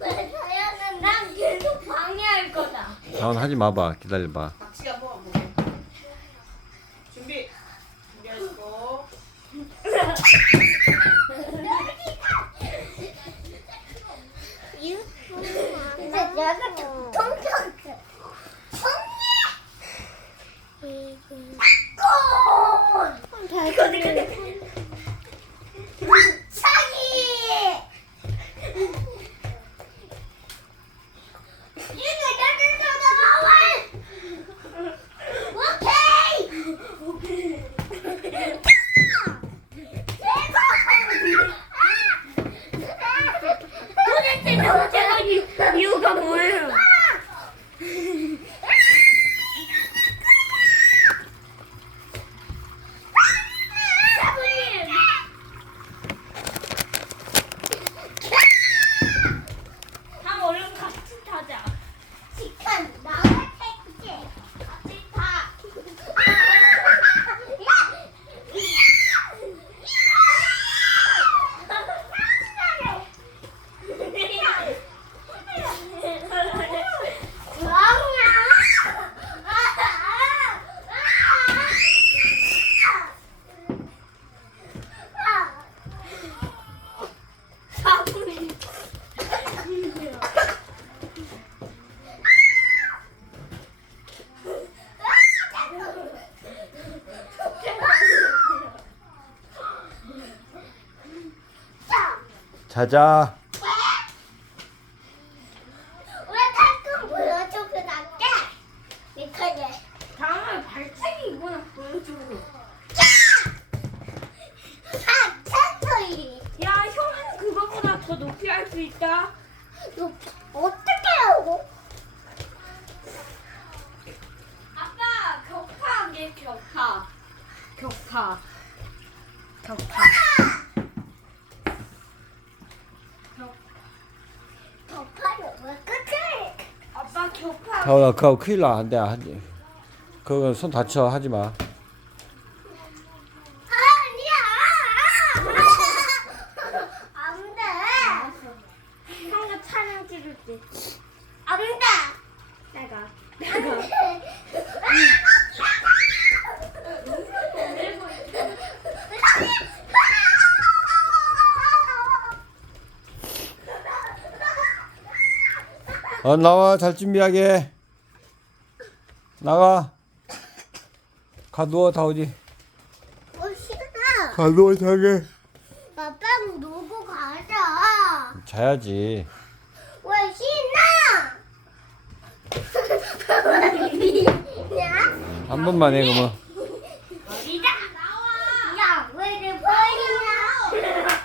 왜 자연은 난 계속 방해할 거다. 다운 하지 마봐. 기다려봐. 박씨 한번 준비. 자자. 보여줘 그 낮게? 미카게. 다음에 발차기 이거나 보여줘. 아, 찬소리. 야, 형은 그거보다 더 높이 할 수 있다. 너 어떻게 하고? 아빠, 격파하게 격파. 격파. 격파. 더 파려. 왜 끝을? 아빠 다운아 그거 큰일 나. 안 돼. 하지. 그거 손 다쳐. 하지 마. 아니야. 안 돼. 형가 촬영 찍을 때. 안 돼. 내가. 안 돼. 어 나와. 잘 준비하게. 나가. 가 누워 다오지. 어, 싫어. 가 누워 자게. 아빠랑 놀고 가자. 자야지. 왜 신나? 야, 한 번만 해 그러면. 어디다? 야, 왜내 버리냐?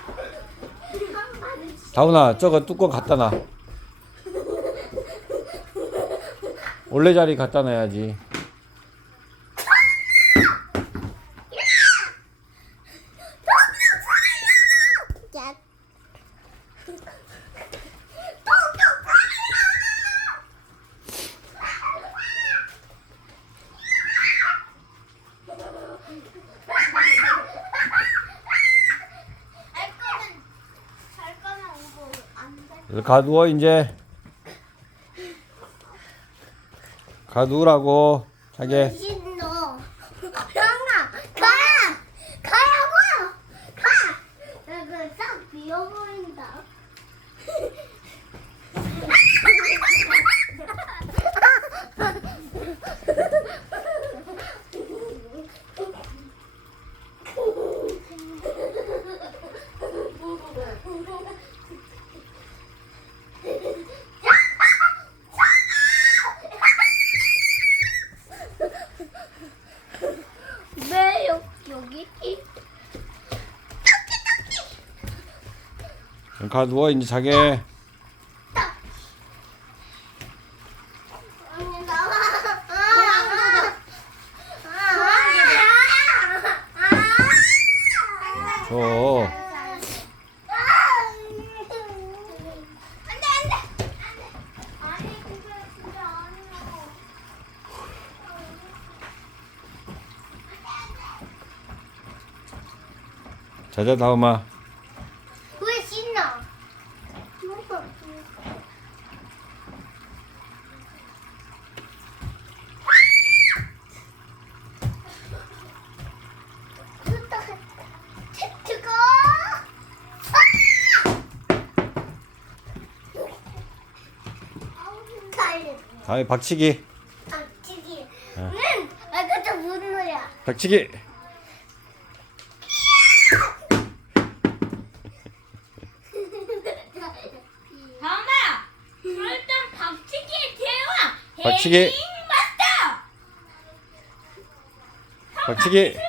다운아 저거 뚜껑 갖다 놔. 원래 자리 갖다 놔야지. 야, 할 거면 할 거면 이거 안 돼. 가 누워 이제. 가 누우라고. 자게. 신너. 형아, 가! 가라고! 가! 여기 싹 비어버린다. 왜 여, 여기? 가 누워 이제 자게. 언니 나와. 아, 신나. 다음에 박치기. 아, 박치기. 응. 네. 아, 그것도 무슨 노래야? 박치기. 박치기. 박치기.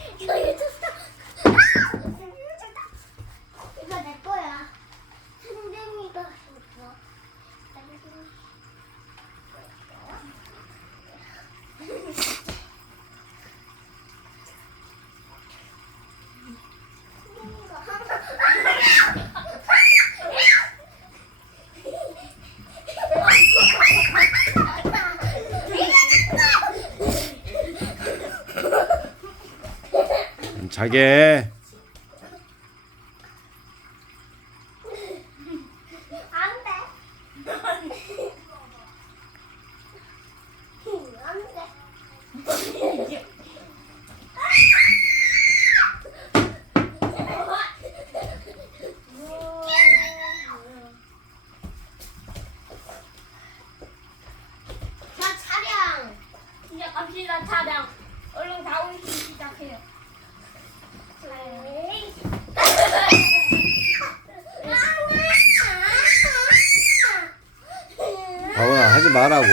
자게. 말라고.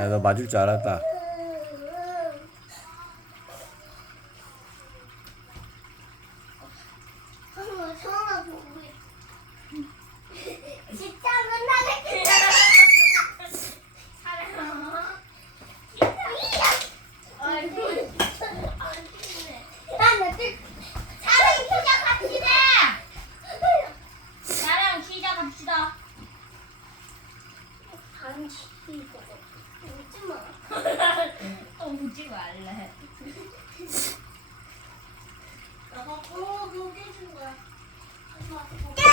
야, 너 맞을 줄 알았다. 干